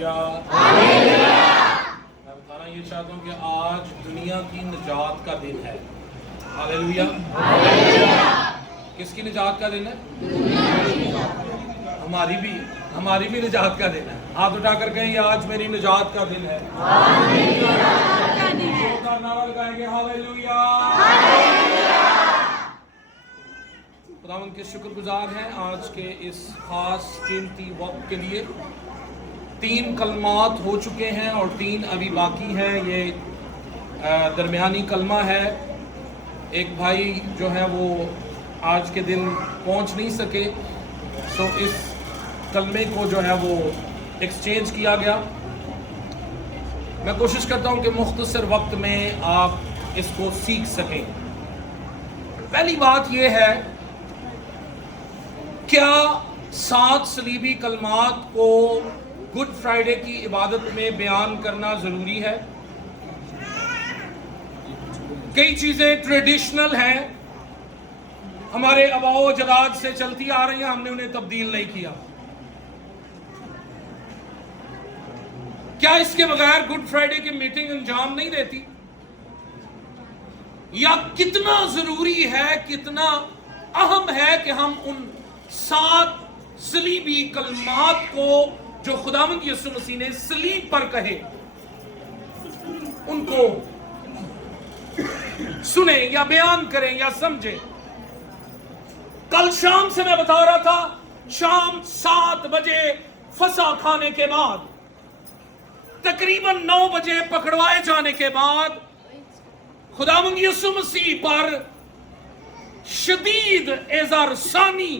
ہاللیلویہ۔ میں بتانا یہ چاہتا ہوں کہ آج دنیا کی نجات کا دن ہے۔ ہاللیلویہ۔ کس کی نجات کا دن ہے؟ ہماری بھی نجات کا دن ہے۔ ہاتھ اٹھا کر کہیں یہ آج میری نجات کا دن ہے۔ نعرہ لگائیں گے ہاللیلویہ۔ خداوند کے شکر گزار ہیں آج کے اس خاص قیمتی وقت کے لیے۔ 3 کلمات ہو چکے ہیں اور 3 ابھی باقی ہیں۔ یہ درمیانی کلمہ ہے۔ ایک بھائی جو ہے وہ آج کے دن پہنچ نہیں سکے، تو اس کلمے کو جو ہے وہ ایکسچینج کیا گیا۔ میں کوشش کرتا ہوں کہ مختصر وقت میں آپ اس کو سیکھ سکیں۔ پہلی بات یہ ہے، کیا 7 صلیبی کلمات کو گڈ فرائیڈے کی عبادت میں بیان کرنا ضروری ہے؟ کئی چیزیں ٹریڈیشنل ہیں، ہمارے آباء و اجداد سے چلتی آ رہی ہیں، ہم نے انہیں تبدیل نہیں کیا۔ کیا اس کے بغیر گڈ فرائیڈے کی میٹنگ انجام نہیں دیتی؟ یا کتنا ضروری ہے، کتنا اہم ہے کہ ہم ان 7 صلیبی کلمات کو جو خداوند یسوع مسیح نے صلیب پر کہے ان کو سنیں یا بیان کریں یا سمجھیں۔ کل شام سے میں بتا رہا تھا، شام 7 بجے فسح کھانے کے بعد، تقریباً 9 بجے پکڑوائے جانے کے بعد، خداوند یسوع مسیح پر شدید ایذا رسانی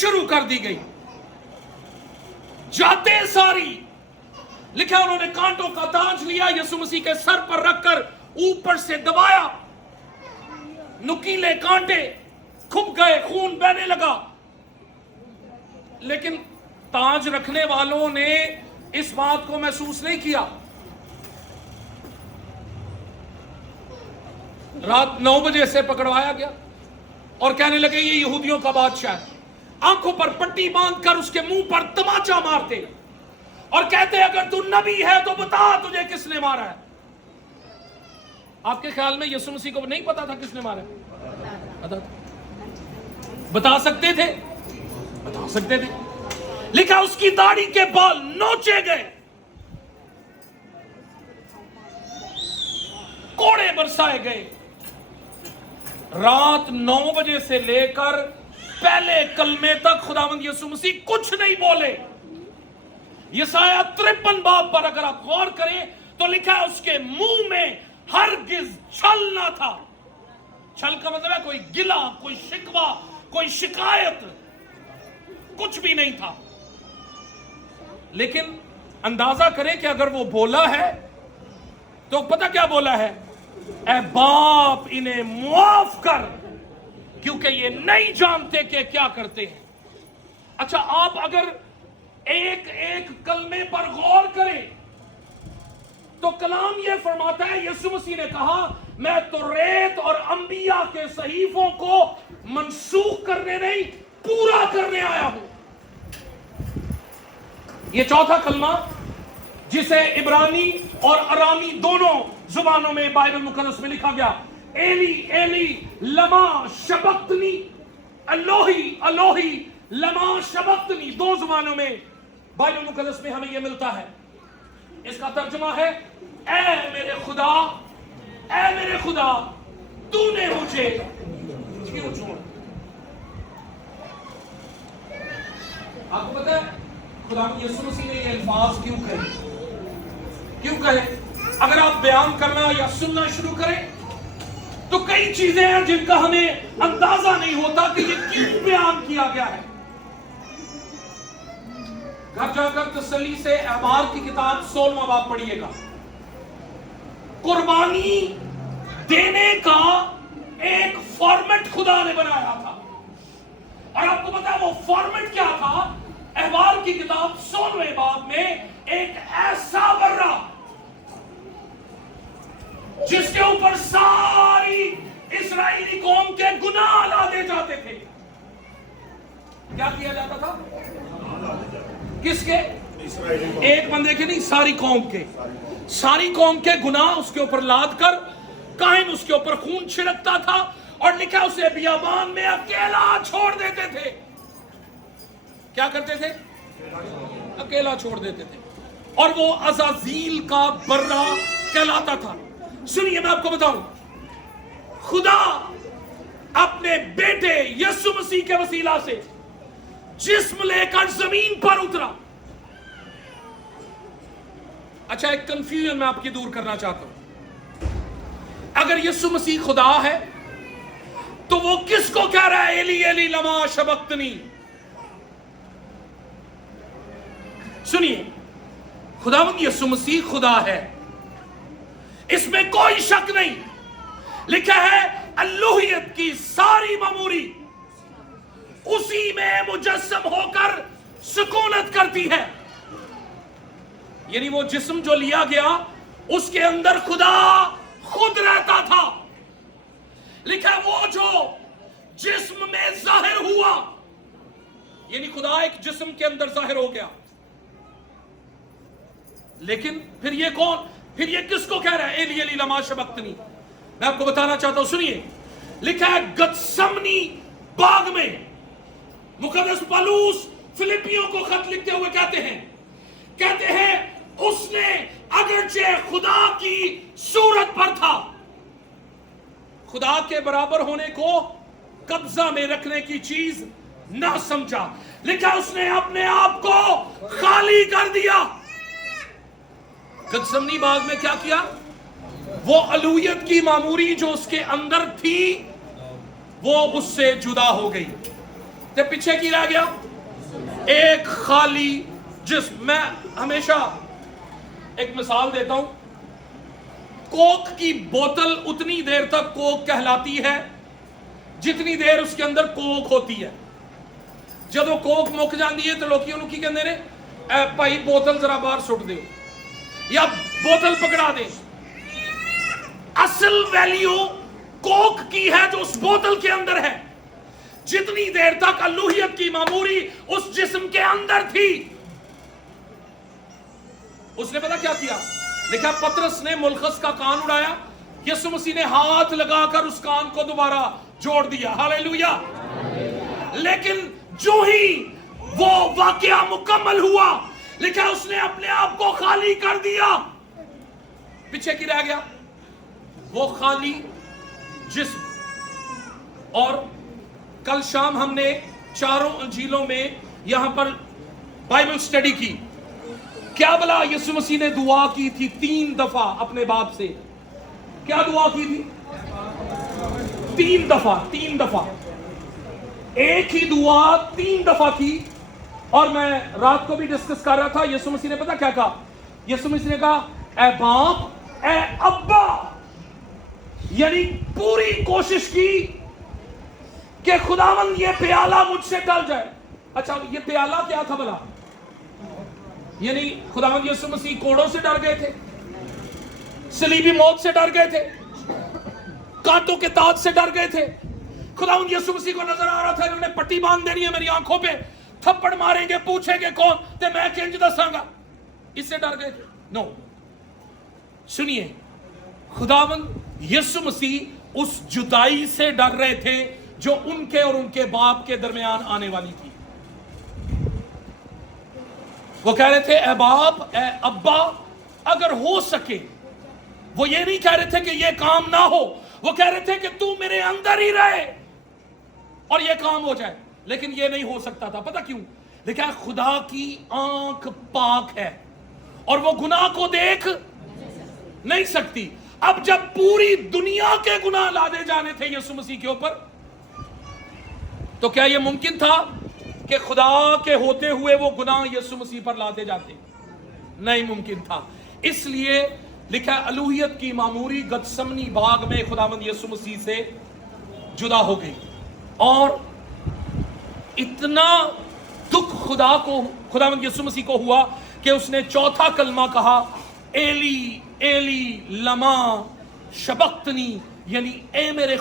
شروع کر دی گئی۔ جاتے ساری لکھا انہوں نے کانٹوں کا تاج لیا، یسوع مسیح کے سر پر رکھ کر اوپر سے دبایا، نکیلے کانٹے کھپ گئے، خون بہنے لگا۔ لیکن تاج رکھنے والوں نے اس بات کو محسوس نہیں کیا۔ رات 9 بجے سے پکڑوایا گیا اور کہنے لگے یہ یہودیوں کا بادشاہ ہے۔ آنکھوں پر پٹی باندھ کر اس کے منہ پر تماچا مارتے اور کہتے اگر تو نبی ہے تو بتا تجھے کس نے مارا ہے۔ آپ کے خیال میں یسوع مسیح کو نہیں پتا تھا کس نے مارا ہے؟ بتا سکتے تھے؟ بتا سکتے تھے۔ لکھا اس کی داڑھی کے بال نوچے گئے، کوڑے برسائے گئے۔ رات 9 بجے سے لے کر پہلے کلمے تک خداوند یسوع مسیح کچھ نہیں بولے۔ یسایہ 53 باب پر اگر آپ غور کریں تو لکھا ہے اس کے منہ میں ہرگز چھل نہ تھا۔ چھل کا مطلب ہے کوئی گلہ، کوئی شکوہ، کوئی شکایت، کچھ بھی نہیں تھا۔ لیکن اندازہ کریں کہ اگر وہ بولا ہے تو پتہ کیا بولا ہے؟ اے باپ انہیں معاف کر کیونکہ یہ نہیں جانتے کہ کیا کرتے ہیں۔ اچھا، آپ اگر ایک ایک کلمے پر غور کریں تو کلام یہ فرماتا ہے، یسوع مسیح نے کہا میں توریت اور انبیاء کے صحیفوں کو منسوخ کرنے نہیں پورا کرنے آیا ہوں۔ یہ چوتھا کلمہ جسے عبرانی اور ارامی دونوں زبانوں میں بائبل مقدس میں لکھا گیا، ایلی ایلی لما شبقتنی، الوہی الوہی لما شبقتنی، 2 زبانوں میں بائبل مقدس میں ہمیں یہ ملتا ہے۔ اس کا ترجمہ ہے اے میرے خدا، اے میرے خدا تو نے مجھے کیوں چھوڑا۔ آپ کو پتہ ہے خدا یسوع مسیح نے یہ الفاظ کیوں کہے؟ کیوں کہے؟ اگر آپ بیان کرنا یا سننا شروع کریں تو کئی چیزیں ہیں جن کا ہمیں اندازہ نہیں ہوتا کہ یہ کیوں بیان کیا گیا ہے۔ گھر جا کر تسلی سے اعمال کی کتاب 16واں باب پڑھیے گا۔ قربانی دینے کا ایک فارمیٹ خدا نے بنایا تھا، اور آپ کو پتا ہے وہ فارمیٹ کیا تھا؟ احوال کی کتاب 16ویں باب میں ایک ایسا ورہ جس کے اوپر ساری اسرائیلی قوم کے گناہ لادے جاتے تھے۔ کیا کیا جاتا تھا؟ کس کے؟ एक बंदे के नहीं, सारी कौम के गुनाह उसके ऊपर लाद कर कायम उसके ऊपर खून छिड़कता था, और लिखा उसे बियाबान में अकेला छोड़ देते थे। क्या करते थे? अकेला छोड़ देते थे, और वो अज़ाज़ील का बर्रा कहलाता था। सुनिए, मैं आपको बताऊं, खुदा अपने बेटे यीशु मसीह के वसीला से जिस्म लेकर जमीन पर उतरा। अच्छा, एक कंफ्यूजन मैं आपकी दूर करना चाहता हूं। अगर यीशु मसीह खुदा है तो वो किसको कह रहा है एली एली लमा शबक्तनी? सुनिए, खुदावंद यीशु मसीह खुदा है, इसमें कोई शक नहीं। लिखा है अल्लूहियत की सारी ममूरी उसी में मुजस्सम होकर सुकूनत करती है। यानी वो जिस्म जो लिया गया उसके अंदर खुदा खुद रहता था। लिखा है वो जो जिस्म में जाहिर हुआ, यानी खुदा एक जिस्म के अंदर जाहिर हो गया। लेकिन फिर ये कौन, फिर ये किसको कह रहा है एली एली लमा शबक्तनी? मैं आपको बताना चाहता हूं, सुनिए। लिखा है गत्समनी बाग में मुकद्दस पौलुस फिलिपियों को खत लिखते हुए कहते हैं उसने अगरचे खुदा की सूरत पर था, खुदा के बराबर होने को कब्जा में रखने की चीज ना समझा। लिखा उसने अपने आप को खाली कर दिया। गत्समनी बाग में क्या किया? वो अलूहियत की मामूरी जो उसके अंदर थी वो उससे जुदा हो गई, तो पीछे की रह गया एक खाली जिस्म। मैं हमेशा एक मिसाल देता हूं, कोक की बोतल उतनी देर तक कोक कहलाती है जितनी देर उसके अंदर कोक होती है। जब वो कोक मुक जाती है तो लोग की कहते ने भाई बोतल जरा बाहर सुट दे या बोतल पकड़ा दे। असल वैल्यू कोक की है जो उस बोतल के अंदर है। जितनी देर तक अल्लूहियत की मामूरी उस जिस्म के अंदर थी, उसने पता क्या किया? लिखा पतरस ने मुलखस का कान उड़ाया, यीशु मसीह ने हाथ लगाकर उस कान को दोबारा जोड़ दिया। हालेलुया। लेकिन जो ही वो वाकया मुकम्मल हुआ, लिखा उसने अपने आप को खाली कर दिया। पीछे की रह गया वो खाली जिस्म। और कल शाम हमने चारों अंजीलों में यहां पर बाइबल स्टडी की। क्या भला यीशु मसीह ने दुआ की थी 3 दफा अपने बाप से? क्या दुआ की थी? 3 दफा एक ही दुआ 3 दफा की। और मैं रात को भी डिस्कस कर रहा था, यीशु मसीह ने पता क्या कहा? यीशु मसीह ने कहा ए बाप, ए अब्बा। यानी पूरी कोशिश की कि खुदावंद ये प्याला मुझसे टल जाए। अच्छा, ये प्याला क्या था भला? यानी खुदावंद यीशु मसीह कोड़ों से डर गए थे, सलीबी मौत से डर गए थे, कांटों के ताज से डर गए थे। खुदावंद यीशु मसीह को नजर आ रहा था इन्होंने पट्टी बांध देनी है मेरी आंखों पे, थप्पड़ मारेंगे, पूछेंगे कौन, ते मैं किंज दसांगा। इससे डर गए थे? नो। सुनिए, खुदावंद यीशु मसीह उस जुदाई से डर रहे थे जो उनके और उनके बाप के दरमियान आने वाली थी। वो कह रहे थे ए बाप, ए अब्बा, अगर हो सके। वो ये नहीं कह रहे थे कि ये काम ना हो, वो कह रहे थे कि तू मेरे अंदर ही रहे और ये काम हो जाए। लेकिन ये नहीं हो सकता था। पता क्यों? देखा, खुदा की आंख पाक है और वो गुनाह को देख नहीं सकती। अब जब पूरी दुनिया के गुनाह लादे जाने थे यीशु मसीह के ऊपर, तो क्या यह मुमकिन था कि खुदा के होते हुए वो गुनाह यीशु मसीह पर लादे जाते? नहीं मुमकिन था। इसलिए लिखा अलूहियत की मामूरी गत्समनी बाग में खुदावंद यीशु मसीह से जुदा हो गई। और इतना दुख खुदावंद यीशु मसीह को हुआ कि उसने चौथा कलमा कहा, एली एली लमा शबक्तनी, यानी ए मेरे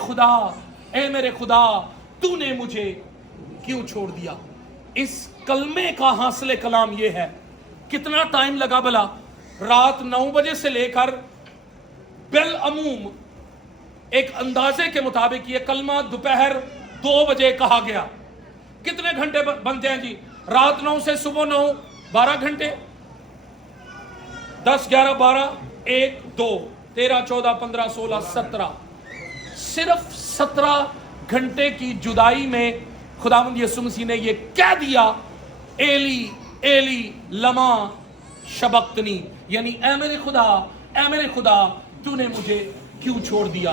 खुदा तूने मुझे क्यों छोड़ दिया। इस कलमे का हासिल कलाम यह है कितना टाइम लगा भला? रात 9 बजे से लेकर बिल अमूम एक अंदाजे के मुताबिक ये कलमा दोपहर 2 बजे कहा गया। कितने घंटे बनते हैं जी? रात 9 से सुबह 9, 12 घंटे। 10, 11, 12, 1, 2, 13, 14, 15, 16, 17, सिर्फ 17 घंटे की जुदाई में खुदावंद यीशु मसीह ने ये कह दिया, एली एली लमा शबक्तनी, यानी ऐ मेरे खुदा तूने मुझे क्यों छोड़ दिया।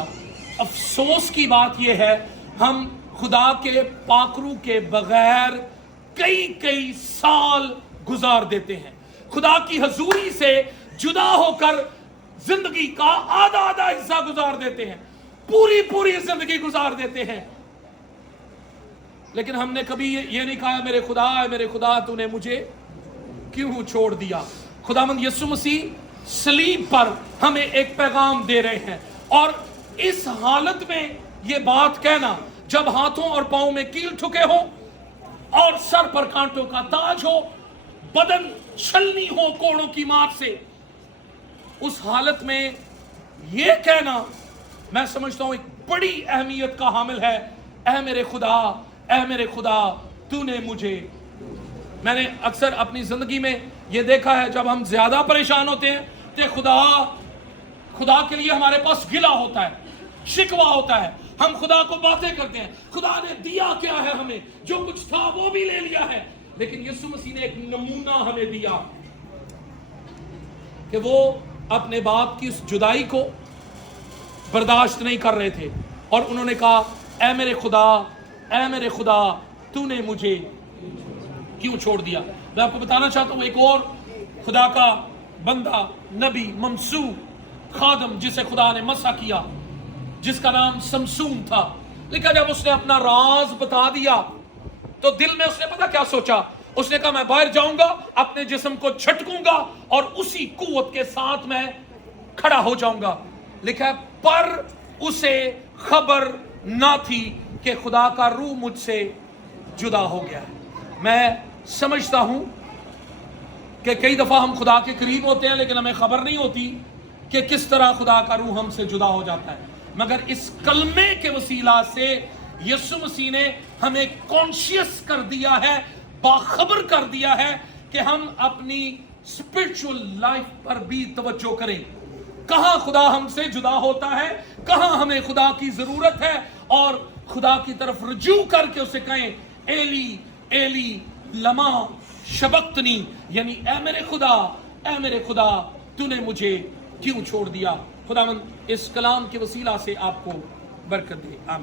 अफसोस की बात यह है, हम खुदा के पाकरू के बगैर कई साल गुजार देते हैं। खुदा की हजूरी से जुदा होकर जिंदगी का आधा हिस्सा गुजार देते हैं, पूरी जिंदगी गुजार देते हैं, लेकिन हमने कभी ये नहीं कहा मेरे खुदा तूने मुझे क्यों छोड़ दिया। खुदावंद यीशु मसीह सलीब पर हमें एक पैगाम दे रहे हैं, और इस हालत में ये बात कहना, जब हाथों और पांवों में कील ठुके हो और सर पर कांटों का ताज हो, बदन छलनी हो कोड़ों की मार से, उस हालत में ये कहना मैं समझता हूं एक बड़ी अहमियत का हामिल है। ऐ मेरे खुदा तूने मुझे। मैंने अक्सर अपनी जिंदगी में ये देखा है, जब हम ज्यादा परेशान होते हैं तो खुदा के लिए हमारे पास गिला होता है, शिकवा होता है, हम खुदा को बातें करते हैं, खुदा ने दिया क्या है हमें, जो कुछ था वो भी ले लिया है। लेकिन यीशु मसीह ने एक नमूना हमें दिया कि वो अपने बाप की उस जुदाई को बर्दाश्त नहीं कर रहे थे, और उन्होंने कहा ऐ मेरे खुदा तूने मुझे क्यों छोड़ दिया। मैं आपको बताना चाहता हूं, एक और खुदा का बंदा, नबी, ममसू, खादम, जिसे खुदा ने मसा किया, जिसका नाम समसून था, लेकिन जब उसने अपना राज बता दिया तो दिल में उसने पता क्या सोचा? उसने कहा मैं बाहर जाऊंगा, अपने जिस्म को झटकूंगा और उसी कुव्वत के साथ मैं खड़ा हो जाऊंगा। लिखा है, पर उसे खबर ना थी कि खुदा का रूह मुझसे जुदा हो गया है। मैं समझता हूं कि कई दफा हम खुदा के करीब होते हैं, लेकिन हमें खबर नहीं होती कि किस तरह खुदा का रूह हमसे जुदा हो जाता है। मगर इस कलमे के वसीला से यीशु मसीह ने हमें कॉन्शियस कर दिया है, बाखबर कर दिया है कि हम अपनी स्पिरिचुअल लाइफ पर भी तवज्जो करें। कहां खुदा हमसे जुदा होता है, कहां हमें खुदा की जरूरत है, और खुदा की तरफ रुजू करके उसे कहें एली एली लमा शबक्तनी, यानी ऐ मेरे खुदा तूने मुझे क्यों छोड़ दिया। खुदावंद इस कलाम के वसीला से आपको बरकत दे। आमीन।